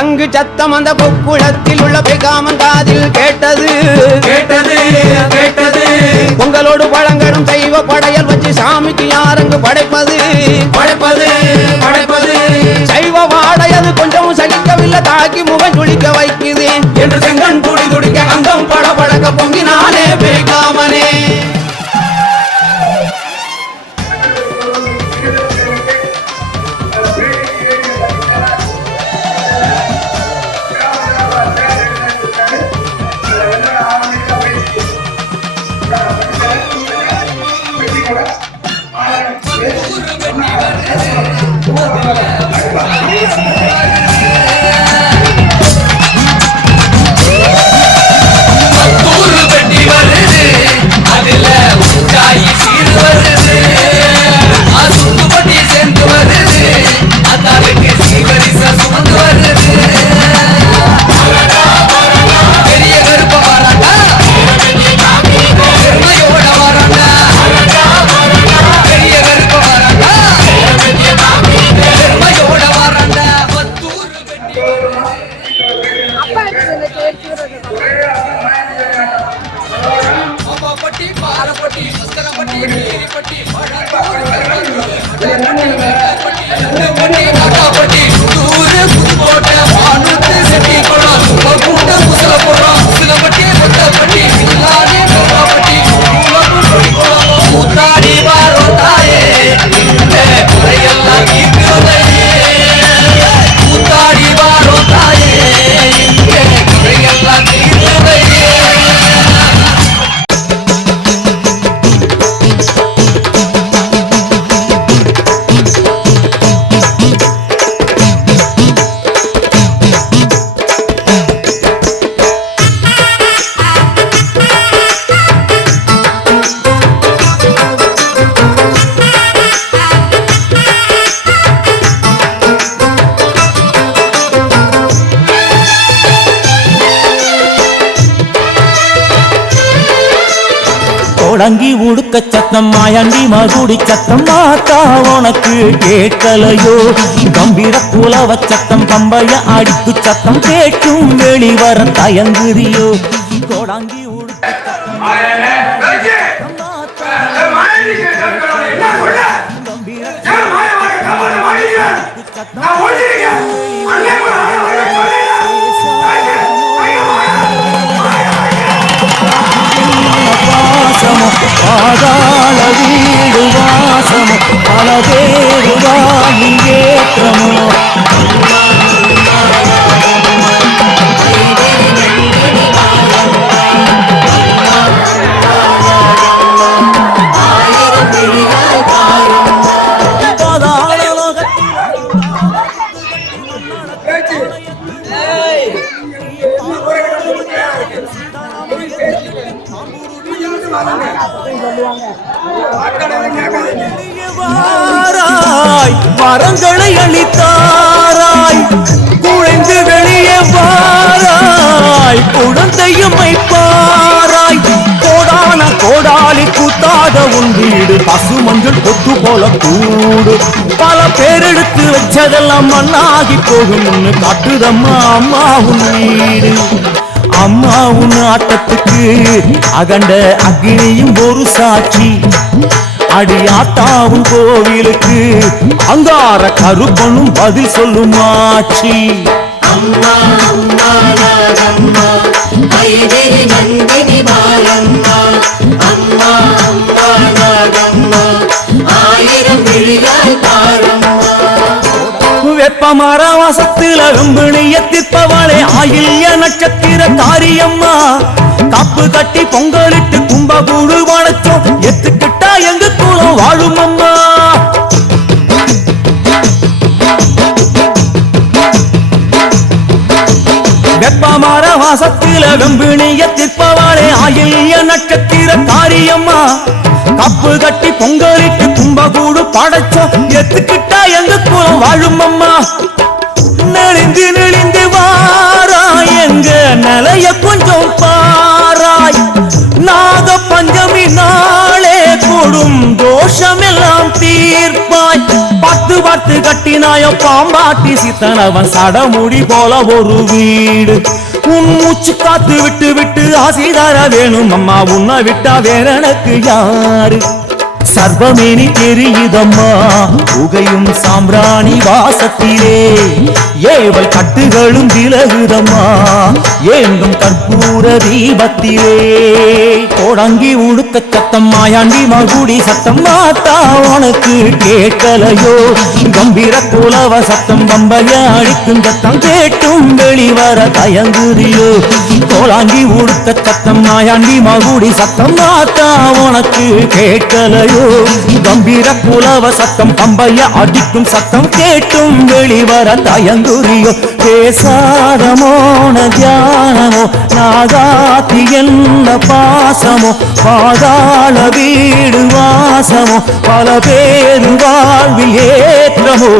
சங்கு சத்தம் அந்த குக்குளத்தில் உள்ள பெகாமன் காதில் கேட்டது கேட்டது கேட்டது. பொங்கலோடு பழங்கரும் தெய்வ படையல் வச்சு சாமிக்கு யாரங்கு படைப்பது படைப்பது படைப்பது. சைவ வாடையது கொஞ்சம் சகிக்கவில்லை, தாக்கி முகம் துளிக்க வைக்குது என்று செங்கன் துடி துடிக்க அங்கம் பட பழக்க பொங்கினானே பெகாமனே. தொடங்கி உடுக்க சத்தம் மாயாண்டி மகுடி சத்தம் மாத்தா உனக்கு கேட்கலையோ? கம்பீர புலவ சத்தம் கம்பைய அடிப்பு சத்தம் கேட்கும் வெளிவர தயங்குதியோ? தொடங்கி உடுக்க பாதாள வீடு வாசமோ பல பேரு வாங்கேற்றமோ வரங்களை அளித்தாராய், குழைந்து வெளியே வாராய், குழந்தையும் வைப்பாராய். கோடான கோடாலி கூத்தாத உன் வீடு பசு மஞ்சள் கொத்து போல கூடு. பல பேரெடுத்து வச்சதெல்லாம் மண்ணாகி போகும்னு காட்டுதம்மா அம்மா உன் வீடு. அம்மா உன் ஆட்டத்துக்கு அகண்ட அக்னியும் ஒரு சாட்சி. அடியாத்தாவும் கோவிலுக்கு அங்கார கருப்பனும் பதில் சொல்லும் ஆட்சி. அம்மா அம்மா நாகம்மா ஐதிரி நந்தினி பாலம்மா. அம்மா அம்மா நாகம்மா ஆயிரம் விழியாய் பாரம்மா. வெப்பமர வாசத்துல வெம்பிணிய திற்பவளே ஆயில்ய நட்சத்திர காரியம்மா. காப்பு கட்டி பொங்கலிட்டு கும்பகூடு வளைச்சோம் எத்துக்கிட்டா எங்க குலம் வாழும் அம்மா. வெப்பமர வாசத்துல வெம்பிணிய திற்பவளே ஆயில்ய நட்சத்திர காரியம்மா. காப்பு கட்டி பொங்கலிட்டு கும்பகூடு படைச்சோம் எத்துக்கிட்டா எங்க குலம் வாழும் அம்மா. நெளிந்து நெளிந்து வாராய் எங்க நிலைய கொஞ்சம் பாராய். நாக பஞ்சமி நாளே கொடும் தோஷமெல்லாம் தீர்ப்பாய். 10 பார்த்து கட்டினாயோ பாம்பாட்டி சித்தனவன் சடமுடி போல ஒரு வீடு உன் மூச்சு காத்து விட்டு விட்டு ஆசை தர வேணும் அம்மா உன்னை விட்டா வேற எனக்கு யாரு சர்வமேனி தெரியுதம்மா புகையும் சாம்பிராணி வாசத்திலே ஏவல் கட்டுகளும் விலகுதம்மா ஏங்கும் கற்பூர தீபத்திலே கோடங்கி உடுத்த சத்தம் மாயாண்டி மகுடி சத்தம் மாத்தா உனக்கு கேட்கலையோ கம்பீர குலவ சத்தம் பம்பைய அடிக்கும் சத்தம் கேட்டும் வெளிவர தயங்குறியோ கோலாங்கி உடுத்த சத்தம் மாயாண்டி மகுடி சத்தம் மாத்தா உனக்கு கேட்கலையோ கம்பீர குலவ சத்தம் பம்பைய அடிக்கும் சத்தம் கேட்டும் வெளிவர தயங்குறியோ பேசாத மோன தியானமோ நாகாத்தி என்ன பாசமோ பாதாள வீடு வாசமோ பல பேரு வாழ்வில் ஏற்றமோ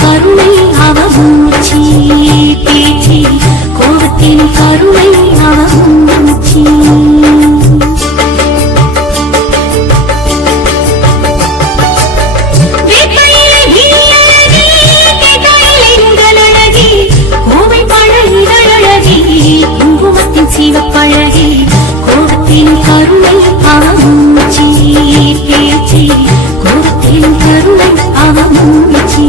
கருணை அவமூச்சி பேச்சி கோபத்தின் கருணை அவமூச்சி கோவை பழ இதழழகி குங்குமத்தின் சிவப்பழகி கோபத்தின் கருணை அவமூச்சி பேச்சி கோபத்தின் கருணை அவமூச்சி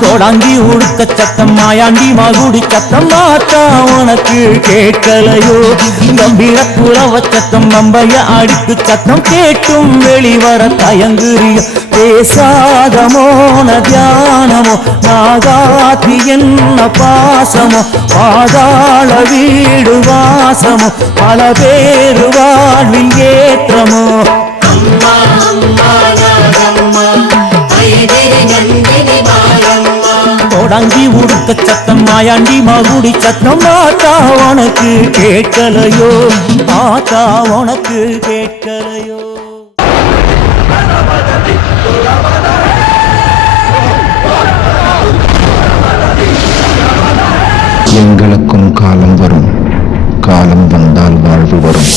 கோடாங்கி உடுத்த சத்தம் மாயாண்டி மகுடி சத்தம் மாத்தா உனக்கு கேட்கலையோ கம்பீர புலவ சத்தம் பம்பைய அடிக்கு சத்தம் கேட்டும் வெளிவர தயங்குறியோ பேசாத மோன தியானமோ நாகாத்தி என்ன பாசமோ பாதாள வீடு வாசமோ பல பேரு வாழ்வில் ஏற்றமோ அம்மா அம்மா நாகம்மா ஐதிரி நந்தினி பாலம்மா கோடாங்கி உடுத்த சத்தம் மாயாண்டி மகுடி சத்தம் மாத்தா உனக்கு கேட்கலையோ மாத்தா உனக்கு கேட்கலையோ எங்களுக்கும் காலம் வரும், காலம் வந்தால் வாழ்வு வரும்.